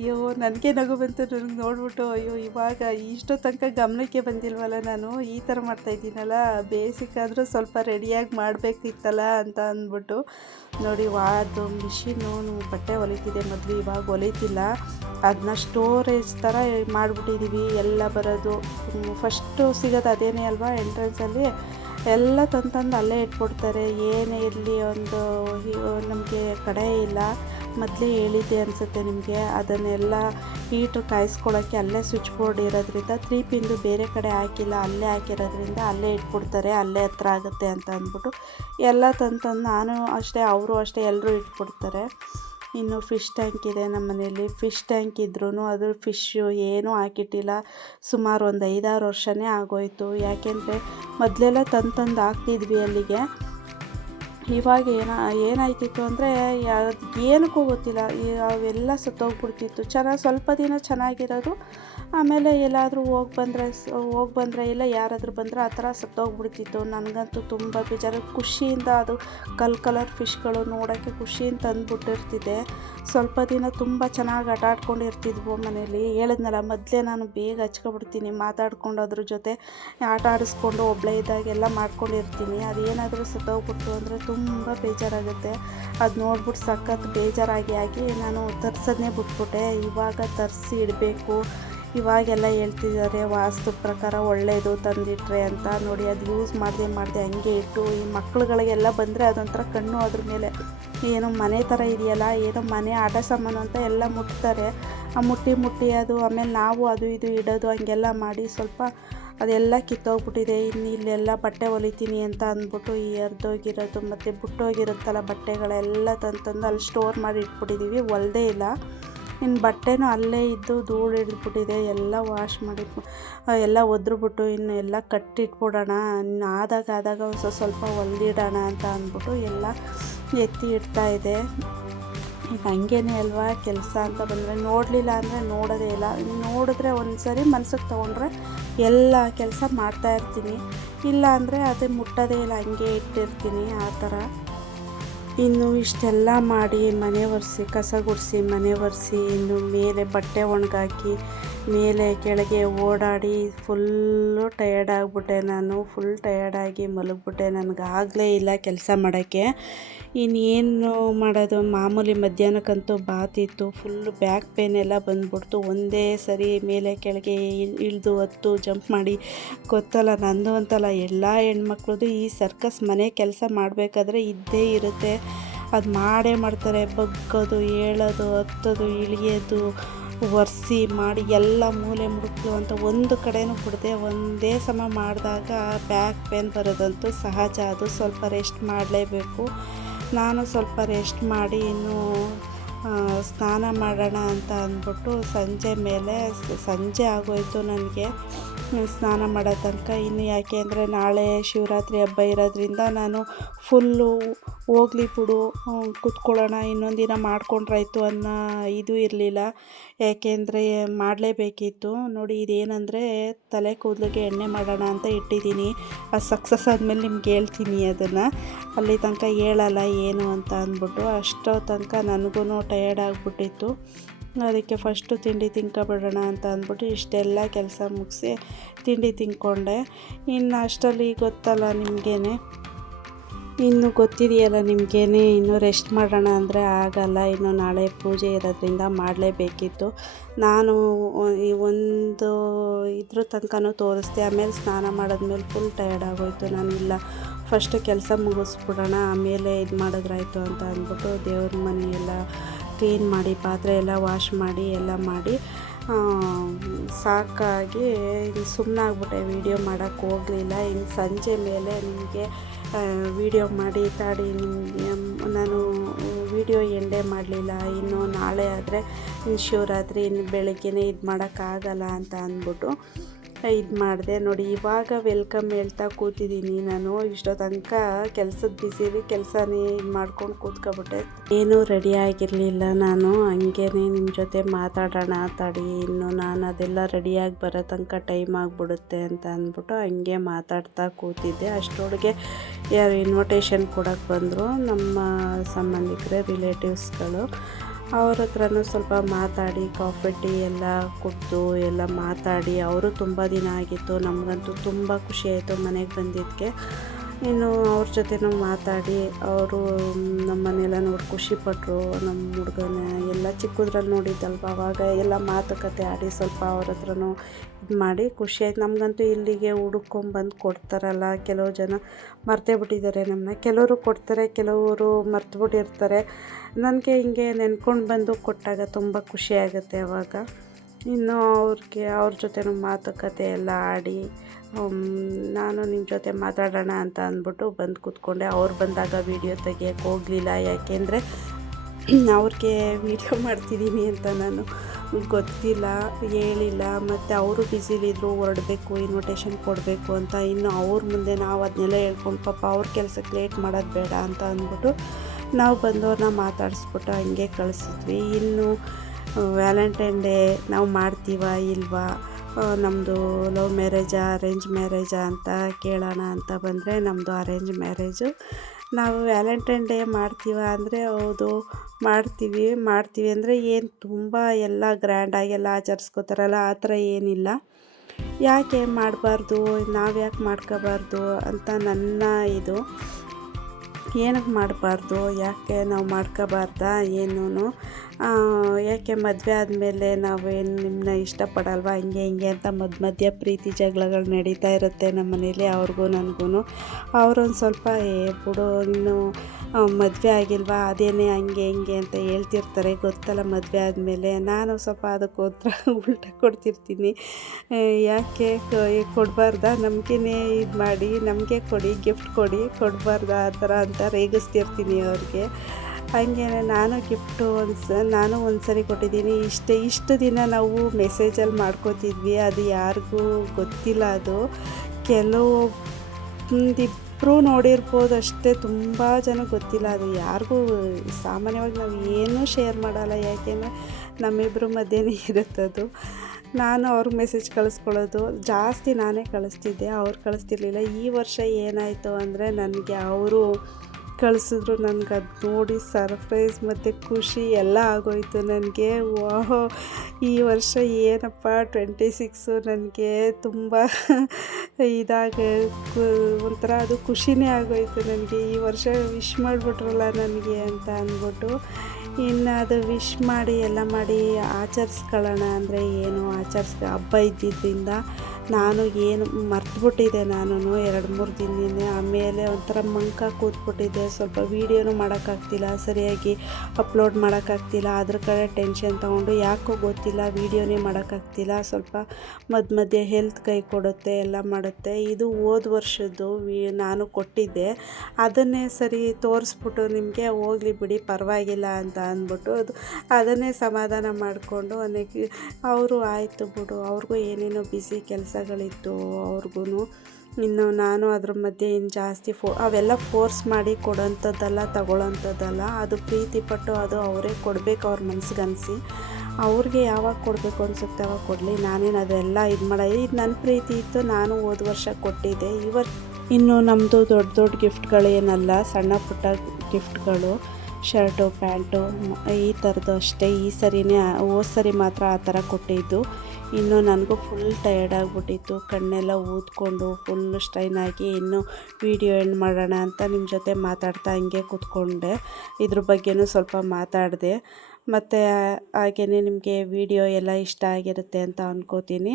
ಅಯ್ಯೋ ನನಗೆ ನಗು ಬಂತು ನನಗೆ ನೋಡ್ಬಿಟ್ಟು. ಅಯ್ಯೋ ಇವಾಗ ಇಷ್ಟೋ ತನಕ ಗಮನಕ್ಕೆ ಬಂದಿಲ್ವಲ್ಲ, ನಾನು ಈ ಥರ ಮಾಡ್ತಾಯಿದ್ದೀನಲ್ಲ, ಬೇಸಿಕ್ಕಾದರೂ ಸ್ವಲ್ಪ ರೆಡಿಯಾಗಿ ಮಾಡಬೇಕಿತ್ತಲ್ಲ ಅಂತ ಅಂದ್ಬಿಟ್ಟು. ನೋಡಿ ಅದು ಮಿಷಿನ್ನು ಬಟ್ಟೆ ಹೊಲಿತಿದೆ ಮೊದಲು, ಇವಾಗ ಹೊಲಿತಿಲ್ಲ. ಅದನ್ನ ಸ್ಟೋರೇಜ್ ಥರ ಮಾಡಿಬಿಟ್ಟಿದ್ದೀವಿ. ಎಲ್ಲ ಬರೋದು ಫಸ್ಟು ಸಿಗೋದು ಅದೇನೇ ಅಲ್ವಾ, ಎಂಟ್ರೆನ್ಸಲ್ಲಿ ಎಲ್ಲ ತಂದು ಅಲ್ಲೇ ಇಟ್ಬಿಡ್ತಾರೆ. ಏನೇ ಇರಲಿ ಒಂದು ನಮಗೆ ಕಡೆ ಇಲ್ಲ. ಮೊದಲೇ ಹೇಳಿದ್ದೆ ಅನಿಸುತ್ತೆ ನಿಮಗೆ. ಅದನ್ನೆಲ್ಲ ಹೀಟ್ರ್ ಕಾಯಿಸ್ಕೊಳ್ಳೋಕ್ಕೆ ಅಲ್ಲೇ ಸ್ವಿಚ್ ಬೋರ್ಡ್ ಇರೋದ್ರಿಂದ 3 ಪಿನ್ದು ಬೇರೆ ಕಡೆ ಹಾಕಿಲ್ಲ, ಅಲ್ಲೇ ಹಾಕಿರೋದ್ರಿಂದ ಅಲ್ಲೇ ಇಟ್ಬಿಡ್ತಾರೆ, ಅಲ್ಲೇ ಹತ್ರ ಆಗುತ್ತೆ ಅಂತ ಅಂದ್ಬಿಟ್ಟು ಎಲ್ಲ ತಂದು ನಾನು ಅಷ್ಟೇ, ಅವರು ಅಷ್ಟೇ, ಎಲ್ಲರೂ ಇಟ್ಬಿಡ್ತಾರೆ. ಇನ್ನು ಫಿಶ್ ಟ್ಯಾಂಕ್ ಇದೆ ನಮ್ಮ ಮನೆಯಲ್ಲಿ. ಫಿಶ್ ಟ್ಯಾಂಕ್ ಇದ್ರೂ ಅದ್ರ ಫಿಶ್ಶು ಏನೂ ಹಾಕಿಟ್ಟಿಲ್ಲ. ಸುಮಾರು ಒಂದು 5-6 ವರ್ಷನೇ ಆಗೋಯಿತು. ಯಾಕೆಂದರೆ ಮೊದಲೆಲ್ಲ ತಂದು ಹಾಕ್ತಿದ್ವಿ ಅಲ್ಲಿಗೆ. ಇವಾಗ ಏನಾಯ್ತಿತ್ತು ಅಂದರೆ ಏನಕ್ಕೂ ಗೊತ್ತಿಲ್ಲ, ಅವೆಲ್ಲ ಸತ್ತೋಗ್ಬಿಡ್ತಿತ್ತು. ಸ್ವಲ್ಪ ದಿನ ಚೆನ್ನಾಗಿರೋದು, ಆಮೇಲೆ ಎಲ್ಲಾದರೂ ಹೋಗಿ ಬಂದರೆ ಇಲ್ಲ ಯಾರಾದರೂ ಬಂದರೆ ಆ ಥರ ಸತ್ತೋಗ್ಬಿಡ್ತಿತ್ತು. ನನಗಂತೂ ತುಂಬ ಬೇಜಾರು. ಖುಷಿಯಿಂದ ಅದು ಕಲರ್ ಫಿಶ್ಗಳು ನೋಡೋಕ್ಕೆ ಖುಷಿಯಿಂದ ತಂದುಬಿಟ್ಟಿರ್ತಿದ್ದೆ. ಸ್ವಲ್ಪ ದಿನ ತುಂಬ ಚೆನ್ನಾಗಿ ಆಟ ಆಡ್ಕೊಂಡಿರ್ತಿದ್ವು ಮನೇಲಿ. ಹೇಳಿದ್ನಲ್ಲ ಮೊದಲೇ ನಾನು ಬೇಗ ಹಚ್ಕೊಬಿಡ್ತೀನಿ, ಮಾತಾಡ್ಕೊಂಡು ಅದ್ರ ಜೊತೆ ಆಟ ಆಡಿಸ್ಕೊಂಡು ಒಬ್ಬಳೇ ಇದ್ದಾಗೆಲ್ಲ ಮಾಡ್ಕೊಂಡಿರ್ತೀನಿ. ಅದೇನಾದರೂ ಸತ್ತೋಗ್ಬಿಡ್ತು ಅಂದರೆ ತುಂಬ ಬೇಜಾರಾಗುತ್ತೆ. ಅದು ನೋಡ್ಬಿಟ್ಟು ಸಖತ್ ಬೇಜಾರಾಗಿ ನಾನು ತರ್ಸೋದನ್ನೇ ಬಿಟ್ಬಿಟ್ಟೆ. ಇವಾಗ ತರಿಸಿ ಇಡಬೇಕು. ಇವಾಗೆಲ್ಲ ಹೇಳ್ತಿದ್ದಾರೆ ವಾಸ್ತು ಪ್ರಕಾರ ಒಳ್ಳೆಯದು ತಂದಿಟ್ರೆ ಅಂತ. ನೋಡಿ ಅದು ಯೂಸ್ ಮಾಡಿದೆ ಹಂಗೆ ಇಟ್ಟು ಈ ಮಕ್ಳುಗಳಿಗೆಲ್ಲ ಬಂದರೆ ಅದೊಂಥರ ಕಣ್ಣು ಅದ್ರ ಮೇಲೆ ಏನೋ ಮನೆ ಥರ ಇದೆಯಲ್ಲ, ಏನೋ ಮನೆ ಆಟ ಸಾಮಾನು ಅಂತ ಎಲ್ಲ ಮುಟ್ತಾರೆ. ಆ ಮುಟ್ಟಿ ಅದು ಆಮೇಲೆ ನಾವು ಅದು ಇದು ಇಡೋದು ಹಂಗೆಲ್ಲ ಮಾಡಿ ಸ್ವಲ್ಪ ಅದೆಲ್ಲ ಕಿತ್ತೋಗ್ಬಿಟ್ಟಿದೆ. ಇನ್ನು ಇಲ್ಲೆಲ್ಲ ಬಟ್ಟೆ ಹೊಲಿತೀನಿ ಅಂತ ಅಂದ್ಬಿಟ್ಟು ಈ ಹರಿದೋಗಿರೋದು ಮತ್ತು ಬುಟ್ಟೋಗಿರುತ್ತಲ್ಲ ಬಟ್ಟೆಗಳೆಲ್ಲ ತಂದು ಅಲ್ಲಿ ಸ್ಟೋರ್ ಮಾಡಿ ಇಟ್ಬಿಟ್ಟಿದ್ದೀವಿ, ಹೊಲ್ದೇ ಇಲ್ಲ. ಇನ್ನು ಬಟ್ಟೆನೂ ಅಲ್ಲೇ ಇದ್ದು ಧೂಳು ಹಿಡಿದ್ಬಿಟ್ಟಿದೆ. ಎಲ್ಲ ವಾಶ್ ಮಾಡಿ ಎಲ್ಲ ಒದ್ರುಬಿಟ್ಟು ಇನ್ನು ಎಲ್ಲ ಕಟ್ಟಿಟ್ಬಿಡೋಣ, ಇನ್ನು ಆದಾಗ ಸ್ವಲ್ಪ ಹೊಲ್ದಿಡೋಣ ಅಂತ ಅಂದ್ಬಿಟ್ಟು ಎಲ್ಲ ಎತ್ತಿ ಇಡ್ತಾಯಿದೆ. ಈಗ ಹಂಗೇನೆ ಅಲ್ವಾ ಕೆಲಸ ಅಂತ ಬಂದರೆ, ನೋಡಲಿಲ್ಲ ಅಂದರೆ ನೋಡೋದೇ ಇಲ್ಲ. ನೋಡಿದ್ರೆ ಒಂದು ಸರಿ ಮನ್ಸಿಗೆ ತೊಗೊಂಡ್ರೆ ಎಲ್ಲ ಕೆಲಸ ಮಾಡ್ತಾಯಿರ್ತೀನಿ, ಇಲ್ಲ ಅಂದರೆ ಅದೇ ಮುಟ್ಟೋದೇ ಇಲ್ಲ, ಹಂಗೆ ಇಟ್ಟಿರ್ತೀನಿ ಆ ಥರ. ಇನ್ನು ಇಷ್ಟೆಲ್ಲ ಮಾಡಿ ಮನೆ ಒರೆಸಿ ಕಸ ಗುಡಿಸಿ ಮನೆ ಒರೆಸಿ ಇನ್ನು ಮೇಲೆ ಬಟ್ಟೆ ಒಣಗಾಕಿ ಮೇಲೆ ಕೆಳಗೆ ಓಡಾಡಿ ಫುಲ್ಲು ಟಯರ್ಡ್ ಆಗಿಬಿಟ್ಟೆ. ನಾನು ಫುಲ್ ಟಯರ್ಡಾಗಿ ಮಲಗಿಬಿಟ್ಟೆ. ನನಗಾಗಲೇ ಇಲ್ಲ ಕೆಲಸ ಮಾಡೋಕ್ಕೆ. ಇನ್ನೇನು ಮಾಡೋದು, ಮಾಮೂಲಿ ಮಧ್ಯಾಹ್ನಕ್ಕಂತೂ ಬಾತಿತ್ತು. ಫುಲ್ಲು ಬ್ಯಾಕ್ ಪೇನ್ ಎಲ್ಲ ಬಂದ್ಬಿಡ್ತು. ಒಂದೇ ಸರಿ ಮೇಲೆ ಕೆಳಗೆ ಇಳಿದು ಹತ್ತು ಜಂಪ್ ಮಾಡಿ, ಗೊತ್ತಲ್ಲ ನಂದು ಅಂತಲ್ಲ ಎಲ್ಲ ಹೆಣ್ಮಕ್ಳದ್ದು ಈ ಸರ್ಕಸ್ ಮನೆ ಕೆಲಸ ಮಾಡಬೇಕಾದ್ರೆ ಇದ್ದೇ ಇರುತ್ತೆ. ಅದು ಮಾಡೇ ಮಾಡ್ತಾರೆ. ಬಗ್ಗೋದು, ಏಳೋದು, ಹತ್ತೋದು, ಇಳಿಯೋದು, ಒರೆಸಿ ಮಾಡಿ ಎಲ್ಲ ಮೂಲೆ ಮುಡುಕ್ಲು ಅಂತ ಒಂದು ಕಡೆನೂ ಬಿಡದೆ ಒಂದೇ ಸಮ ಮಾಡಿದಾಗ ಬ್ಯಾಕ್ ಪೇನ್ ಬರೋದಂತೂ ಸಹಜ. ಅದು ಸ್ವಲ್ಪ ರೆಸ್ಟ್ ಮಾಡಲೇಬೇಕು. ನಾನು ಸ್ವಲ್ಪ ರೆಸ್ಟ್ ಮಾಡಿ ಇನ್ನು ಸ್ನಾನ ಮಾಡೋಣ ಅಂತ ಅಂದ್ಬಿಟ್ಟು ಸಂಜೆ ಆಗೋಯಿತು ನನಗೆ ಸ್ನಾನ ಮಾಡೋ ತನಕ. ಇನ್ನು ಯಾಕೆ ಅಂದರೆ ನಾಳೆ ಶಿವರಾತ್ರಿ ಹಬ್ಬ ಇರೋದ್ರಿಂದ ನಾನು ಫುಲ್ಲು ಹೋಗ್ಲಿ ಬಿಡು ಕೂತ್ಕೊಳ್ಳೋಣ, ಇನ್ನೊಂದು ದಿನ ಮಾಡ್ಕೊಂಡ್ರಾಯ್ತು ಅನ್ನೋ ಇದು ಇರಲಿಲ್ಲ. ಯಾಕೆಂದರೆ ಮಾಡಲೇಬೇಕಿತ್ತು. ನೋಡಿ ಇದೇನೆಂದರೆ ತಲೆ ಕೂದಲಿಗೆ ಎಣ್ಣೆ ಮಾಡೋಣ ಅಂತ ಇಟ್ಟಿದ್ದೀನಿ. ಅದು ಸಕ್ಸಸ್ ಆದಮೇಲೆ ನಿಮ್ಗೆ ಹೇಳ್ತೀನಿ ಅದನ್ನು. ಅಲ್ಲಿ ತನಕ ಹೇಳಲ್ಲ ಏನು ಅಂತ ಅಂದ್ಬಿಟ್ಟು. ಅಷ್ಟೋ ತನಕ ನನಗೂ ಟಯರ್ಡ್ ಆಗಿಬಿಟ್ಟಿತ್ತು. ಅದಕ್ಕೆ ಫಸ್ಟು ತಿಂಡಿ ತಿನ್ಕೊಬಿಡೋಣ ಅಂತ ಅಂದ್ಬಿಟ್ಟು ಇಷ್ಟೆಲ್ಲ ಕೆಲಸ ಮುಗಿಸಿ ತಿಂಡಿ ತಿನ್ಕೊಂಡೆ. ಇನ್ನು ಅಷ್ಟರಲ್ಲಿ ಗೊತ್ತಲ್ಲ ನಿಮಗೇನೆ, ಇನ್ನು ಗೊತ್ತಿದೆಯಲ್ಲ ನಿಮಗೇನೆ, ಇನ್ನು ರೆಸ್ಟ್ ಮಾಡೋಣ ಅಂದರೆ ಆಗಲ್ಲ. ಇನ್ನು ನಾಳೆ ಪೂಜೆ ಇರೋದ್ರಿಂದ ಮಾಡಲೇಬೇಕಿತ್ತು. ನಾನು ಈ ಒಂದು ಇದ್ರ ತನಕನೂ ತೋರಿಸ್ದೆ. ಆಮೇಲೆ ಸ್ನಾನ ಮಾಡಿದ್ಮೇಲೆ ಫುಲ್ ಟಯರ್ಡ್ ಆಗೋಯಿತು. ನಾನಿಲ್ಲ ಫಸ್ಟು ಕೆಲಸ ಮುಗಿಸ್ಬಿಡೋಣ, ಆಮೇಲೆ ಇದು ಮಾಡಿದ್ರಾಯ್ತು ಅಂತ ಅಂದ್ಬಿಟ್ಟು ದೇವ್ರ ಮನೆಯೆಲ್ಲ ಕ್ಲೀನ್ ಮಾಡಿ ಪಾತ್ರೆ ಎಲ್ಲ ವಾಶ್ ಮಾಡಿ ಎಲ್ಲ ಮಾಡಿ ಸಾಕಾಗಿ ಸುಮ್ಮನಾಗ್ಬಿಟ್ಟೆ. ವೀಡಿಯೋ ಮಾಡೋಕ್ಕೆ ಹೋಗಲಿಲ್ಲ. ಇನ್ನು ಸಂಜೆ ಮೇಲೆ ನಿಮಗೆ ವೀಡಿಯೋ ಮಾಡಿ ನಿಮಗೆ ನಾನು ವೀಡಿಯೋ ಎಂಡೇ ಮಾಡಲಿಲ್ಲ. ಇನ್ನು ನಾಳೆ ಆದರೆ ಶಿವರಾತ್ರಿ ಇನ್ನು ಬೆಳಗ್ಗೆನೇ ಇದು ಮಾಡೋಕ್ಕಾಗಲ್ಲ ಅಂತ ಅಂದ್ಬಿಟ್ಟು ಇದು ಮಾಡಿದೆ. ನೋಡಿ ಇವಾಗ ವೆಲ್ಕಮ್ ಹೇಳ್ತಾ ಕೂತಿದ್ದೀನಿ ನಾನು. ಇಷ್ಟೋ ತನಕ ಕೆಲಸದ ಬ್ಯುಸಿಲಿ ಕೆಲಸನೇ ಇದು ಮಾಡ್ಕೊಂಡು ಕೂತ್ಕೊಬಿಟ್ಟೆ. ಏನೂ ರೆಡಿ ಆಗಿರಲಿಲ್ಲ ನಾನು. ಹಂಗೇನೆ ನಿಮ್ಮ ಜೊತೆ ಮಾತಾಡೋಣ ತಡಿ, ಇನ್ನು ನಾನು ಅದೆಲ್ಲ ರೆಡಿಯಾಗಿ ಬರೋ ತನಕ ಟೈಮ್ ಆಗಿಬಿಡುತ್ತೆ ಅಂತ ಅಂದ್ಬಿಟ್ಟು ಹಂಗೆ ಮಾತಾಡ್ತಾ ಕೂತಿದ್ದೆ. ಅಷ್ಟರೊಳಗೆ ಯಾರು ಇನ್ವಿಟೇಷನ್ ಕೊಡೋಕ್ಕೆ ಬಂದರು, ನಮ್ಮ ಸಂಬಂಧಿಕರೇ, ರಿಲೇಟಿವ್ಸ್ಗಳು. ಅವ್ರ ಹತ್ರನೂ ಸ್ವಲ್ಪ ಮಾತಾಡಿ ಕಾಫಿ ಟೀ ಎಲ್ಲ ಕುಡಿದು ಎಲ್ಲ ಮಾತಾಡಿ, ಅವರು ತುಂಬ ದಿನ ಆಗಿತ್ತು. ನಮಗಂತೂ ತುಂಬ ಖುಷಿಯಾಯಿತು ಮನೆಗೆ ಬಂದಿದ್ದಕ್ಕೆ. ಇನ್ನು ಅವ್ರ ಜೊತೆನೂ ಮಾತಾಡಿ ಅವರು ನಮ್ಮನ್ನೆಲ್ಲ ನೋಡಿ ಖುಷಿಪಟ್ಟರು. ನಮ್ಮ ಹುಡುಗನ ಎಲ್ಲ ಚಿಕ್ಕದ್ರಲ್ಲಿ ನೋಡಿದ್ದಲ್ವ, ಆವಾಗ ಎಲ್ಲ ಮಾತುಕತೆ ಆಡಿ ಸ್ವಲ್ಪ ಅವ್ರ ಹತ್ರನೂ ಇದು ಮಾಡಿ ಖುಷಿಯಾಯ್ತು. ನಮಗಂತೂ ಇಲ್ಲಿಗೆ ಹುಡುಕೊಂಬಂದು ಕೊಡ್ತಾರಲ್ಲ, ಕೆಲವು ಜನ ಮರ್ತೇ ಬಿಟ್ಟಿದ್ದಾರೆ ನಮ್ಮನ್ನ. ಕೆಲವರು ಕೊಡ್ತಾರೆ, ಕೆಲವರು ಮರ್ತುಬಿಟ್ಟಿರ್ತಾರೆ. ನನಗೆ ಹಿಂಗೆ ನೆನ್ಕೊಂಡು ಬಂದು ಕೊಟ್ಟಾಗ ತುಂಬ ಖುಷಿಯಾಗುತ್ತೆ ಆವಾಗ. ಇನ್ನು ಅವ್ರ ಜೊತೆನೂ ಮಾತುಕತೆ ಎಲ್ಲ ಆಡಿ ನಾನು ನಿಮ್ಮ ಜೊತೆ ಮಾತಾಡೋಣ ಅಂತ ಅಂದ್ಬಿಟ್ಟು ಬಂದು ಕೂತ್ಕೊಂಡೆ. ಅವ್ರು ಬಂದಾಗ ವೀಡಿಯೋ ತೆಗಿಯೋಕ್ಕೆ ಹೋಗಲಿಲ್ಲ. ಯಾಕೆಂದರೆ ಅವ್ರಿಗೆ ವೀಡಿಯೋ ಮಾಡ್ತಿದ್ದೀನಿ ಅಂತ ನಾನು ಗೊತ್ತಿಲ್ಲ, ಹೇಳಿಲ್ಲ. ಮತ್ತು ಅವರು ಬ್ಯುಸಿಲಿದ್ರು, ಹೊರಡಬೇಕು, ಇನ್ವಿಟೇಷನ್ ಕೊಡಬೇಕು ಅಂತ. ಇನ್ನು ಅವ್ರ ಮುಂದೆ ನಾವು ಅದನ್ನೆಲ್ಲ ಹೇಳ್ಕೊಂಡು ಪಾಪ ಅವ್ರ ಕೆಲಸಕ್ಕೆ ಲೇಟ್ ಮಾಡೋದು ಬೇಡ ಅಂತ ಅಂದ್ಬಿಟ್ಟು ನಾವು ಬಂದವ್ರನ್ನ ಮಾತಾಡಿಸ್ಬಿಟ್ಟು ಹಂಗೆ ಕಳಿಸಿದ್ವಿ. ಇನ್ನು ವ್ಯಾಲೆಂಟೈನ್ ಡೇ ನಾವು ಮಾಡ್ತೀವಾ ಇಲ್ವಾ, ನಮ್ಮದು ಲವ್ ಮ್ಯಾರೇಜಾ ಅರೇಂಜ್ ಮ್ಯಾರೇಜಾ ಅಂತ ಕೇಳೋಣ ಅಂತ ಬಂದರೆ ನಮ್ಮದು ಅರೇಂಜ್ ಮ್ಯಾರೇಜು. ನಾವು ವ್ಯಾಲೆಂಟೈನ್ ಡೇ ಮಾಡ್ತೀವ ಅಂದರೆ ಹೌದು ಮಾಡ್ತೀವಿ ಅಂದರೆ ಏನು ತುಂಬ ಎಲ್ಲ ಗ್ರ್ಯಾಂಡಾಗೆಲ್ಲ ಆಚರಿಸ್ಕೋತಾರಲ್ಲ ಆ ಥರ ಏನಿಲ್ಲ. ಯಾಕೆ ಮಾಡಬಾರ್ದು, ನಾವು ಯಾಕೆ ಮಾಡ್ಕೋಬಾರ್ದು ಅಂತ ನನ್ನ ಇದು. ಏನಕ್ಕೆ ಮಾಡಬಾರ್ದು, ಯಾಕೆ ನಾವು ಮಾಡ್ಕೋಬಾರ್ದಾ ಏನೂ, ಯಾಕೆ ಮದುವೆ ಆದಮೇಲೆ ನಾವೇನು ನಿಮ್ಮನ್ನ ಇಷ್ಟಪಡಲ್ವಾ ಹಿಂಗೆ ಹಿಂಗೆ ಅಂತ ಮಧ್ಯೆ ಪ್ರೀತಿ ಜಗಳಗಳು ನಡೀತಾ ಇರುತ್ತೆ ನಮ್ಮ ಮನೇಲಿ ಅವ್ರಿಗೂ ನನಗೂ. ಅವರೊಂದು ಸ್ವಲ್ಪ ಬಿಡು ಇನ್ನು ಮದುವೆ ಆಗಿಲ್ವಾ ಅದೇನೇ ಹಂಗೆ ಹಿಂಗೆ ಅಂತ ಹೇಳ್ತಿರ್ತಾರೆ, ಗೊತ್ತಲ್ಲ ಮದುವೆ ಆದಮೇಲೆ. ನಾನು ಸ್ವಲ್ಪ ಅದಕ್ಕೆ ಉತ್ತರ ಉಲ್ಟಾ ಕೊಡ್ತಿರ್ತೀನಿ, ಯಾಕೆ ಕೊಡಬಾರ್ದಾ, ನಮಗೇನೆ ಇದು ಮಾಡಿ ನಮಗೆ ಕೊಡಿ, ಗಿಫ್ಟ್ ಕೊಡಬಾರ್ದಾ ಆ ಥರ ಅಂತ ರೇಗಿಸ್ತಿರ್ತೀನಿ ಅವ್ರಿಗೆ. ಹಾಗೇ ನಾನು ಗಿಫ್ಟು ನಾನು ಒಂದು ಸರಿ ಕೊಟ್ಟಿದ್ದೀನಿ. ಇಷ್ಟು ದಿನ ನಾವು ಮೆಸೇಜಲ್ಲಿ ಮಾಡ್ಕೋತಿದ್ವಿ, ಅದು ಯಾರಿಗೂ ಗೊತ್ತಿಲ್ಲ. ಅದು ಕೆಲವೊಂದಿಬ್ಬರು ನೋಡಿರ್ಬೋದು ಅಷ್ಟೇ, ತುಂಬ ಜನ ಗೊತ್ತಿಲ್ಲ. ಅದು ಯಾರಿಗೂ ಸಾಮಾನ್ಯವಾಗಿ ನಾವು ಏನೂ ಶೇರ್ ಮಾಡಲ್ಲ, ಯಾಕೆಂದರೆ ನಮ್ಮಿಬ್ಬರ ಮಧ್ಯೆನೇ ಇರುತ್ತದು. ನಾನು ಅವ್ರಿಗೆ ಮೆಸೇಜ್ ಕಳಿಸ್ಕೊಳ್ಳೋದು ಜಾಸ್ತಿ ನಾನೇ ಕಳಿಸ್ತಿದ್ದೆ, ಅವ್ರು ಕಳಿಸ್ತಿರ್ಲಿಲ್ಲ. ಈ ವರ್ಷ ಏನಾಯಿತು ಅಂದರೆ ನನಗೆ ಅವರು ಕಳಿಸಿದ್ರು, ನನಗೆ ಅದು ನೋಡಿ ಸರ್ಪ್ರೈಸ್ ಮತ್ತು ಖುಷಿ ಎಲ್ಲ ಆಗೋಯಿತು ನನಗೆ. ವಾಹ್, ಈ ವರ್ಷ ಏನಪ್ಪ 26 ನನಗೆ ತುಂಬ ಒಂಥರ ಅದು ಖುಷಿನೇ ಆಗೋಯಿತು ನನಗೆ. ಈ ವರ್ಷ ವಿಶ್ ಮಾಡಿಬಿಟ್ರಲ್ಲ ನನಗೆ ಅಂತ ಅಂದ್ಬಿಟ್ಟು. ಇನ್ನು ಅದು ವಿಶ್ ಮಾಡಿ ಎಲ್ಲ ಮಾಡಿ ಆಚರಿಸ್ಕೊಳ್ಳೋಣ ಅಂದರೆ ಏನು ಹಬ್ಬ ಇದ್ದಿದ್ದರಿಂದ ನಾನು ಏನು ಮರ್ತುಬಿಟ್ಟಿದ್ದೆ. ನಾನು 2-3 ದಿನದಿಂದ ಆಮೇಲೆ ಒಂಥರ ಮಂಕ ಕೂತ್ಬಿಟ್ಟಿದ್ದೆ. ಸ್ವಲ್ಪ ವೀಡಿಯೋನೂ ಮಾಡೋಕ್ಕಾಗ್ತಿಲ್ಲ, ಸರಿಯಾಗಿ ಅಪ್ಲೋಡ್ ಮಾಡೋಕ್ಕಾಗ್ತಿಲ್ಲ. ಅದ್ರ ಕಡೆ ಟೆನ್ಷನ್ ತೊಗೊಂಡು ಯಾಕೋ ಗೊತ್ತಿಲ್ಲ ವೀಡಿಯೋನೇ ಮಾಡೋಕ್ಕಾಗ್ತಿಲ್ಲ. ಸ್ವಲ್ಪ ಮಧ್ಯೆ ಹೆಲ್ತ್ ಕೈ ಕೊಡುತ್ತೆ, ಎಲ್ಲ ಮಾಡುತ್ತೆ. ಇದು ಹೋದ ವರ್ಷದ್ದು ನಾನು ಕೊಟ್ಟಿದ್ದೆ, ಅದನ್ನೇ ಸರಿ ತೋರಿಸ್ಬಿಟ್ಟು ನಿಮಗೆ ಹೋಗಲಿ ಬಿಡಿ ಪರವಾಗಿಲ್ಲ ಅಂತ ಅಂದ್ಬಿಟ್ಟು ಅದನ್ನೇ ಸಮಾಧಾನ ಮಾಡಿಕೊಂಡು ಅವರು ಆಯಿತು ಬಿಡು, ಅವ್ರಿಗೂ ಏನೇನೋ ಬ್ಯುಸಿ ಕೆಲಸಗಳಿತ್ತು ಅವ್ರಿಗೂ. ಇನ್ನು ನಾನು ಅದ್ರ ಮಧ್ಯೆ ಇನ್ನು ಜಾಸ್ತಿ ಅವೆಲ್ಲ ಫೋರ್ಸ್ ಮಾಡಿ ಕೊಡೋಂಥದ್ದಲ್ಲ, ತಗೊಳ್ಳೋಂಥದ್ದಲ್ಲ. ಅದು ಪ್ರೀತಿ ಪಟ್ಟು ಅದು ಅವರೇ ಕೊಡಬೇಕು, ಅವ್ರ ಮನ್ಸಿಗೆ ಅನಿಸಿ. ಅವ್ರಿಗೆ ಯಾವಾಗ ಕೊಡಬೇಕು ಅನಿಸುತ್ತೆ ಅವಾಗ ಕೊಡಲಿ, ನಾನೇನು ಅದೆಲ್ಲ ಇದು ನನ್ನ ಪ್ರೀತಿ ಇತ್ತು, ನಾನು ಹೋದ ವರ್ಷ ಕೊಟ್ಟಿದ್ದೆ. ಇನ್ನು ನಮ್ಮದು ದೊಡ್ಡ ಗಿಫ್ಟ್ಗಳೇನಲ್ಲ, ಸಣ್ಣ ಪುಟ್ಟ ಗಿಫ್ಟ್ಗಳು, ಶರ್ಟು ಪ್ಯಾಂಟು ಈ ಥರದ್ದು ಅಷ್ಟೇ. ಈ ಸರಿನೇ ಹೋದ ಸರಿ ಮಾತ್ರ ಆ ಥರ ಕೊಟ್ಟಿದ್ದು. ಇನ್ನು ನನಗೂ ಫುಲ್ ಟಯರ್ಡ್ ಆಗಿಬಿಟ್ಟಿತ್ತು, ಕಣ್ಣೆಲ್ಲ ಊದ್ಕೊಂಡು ಫುಲ್ ಸ್ಟ್ರೈನ್ ಆಗಿ ಇನ್ನು ವೀಡಿಯೋ ಎಂಡ್ ಮಾಡೋಣ ಅಂತ ನಿಮ್ಮ ಜೊತೆ ಮಾತಾಡ್ತಾ ಹಿಂಗೆ ಕೂತ್ಕೊಂಡೆ. ಇದ್ರ ಬಗ್ಗೆನೂ ಸ್ವಲ್ಪ ಮಾತಾಡಿದೆ. ಮತ್ತು ಹಾಗೆಯೇ ನಿಮಗೆ ವಿಡಿಯೋ ಎಲ್ಲ ಇಷ್ಟ ಆಗಿರುತ್ತೆ ಅಂತ ಅಂದ್ಕೋತೀನಿ.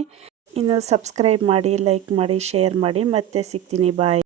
ಇನ್ನು ಸಬ್ಸ್ಕ್ರೈಬ್ ಮಾಡಿ, ಲೈಕ್ ಮಾಡಿ, ಶೇರ್ ಮಾಡಿ. ಮತ್ತೆ ಸಿಗ್ತೀನಿ, ಬಾಯ್.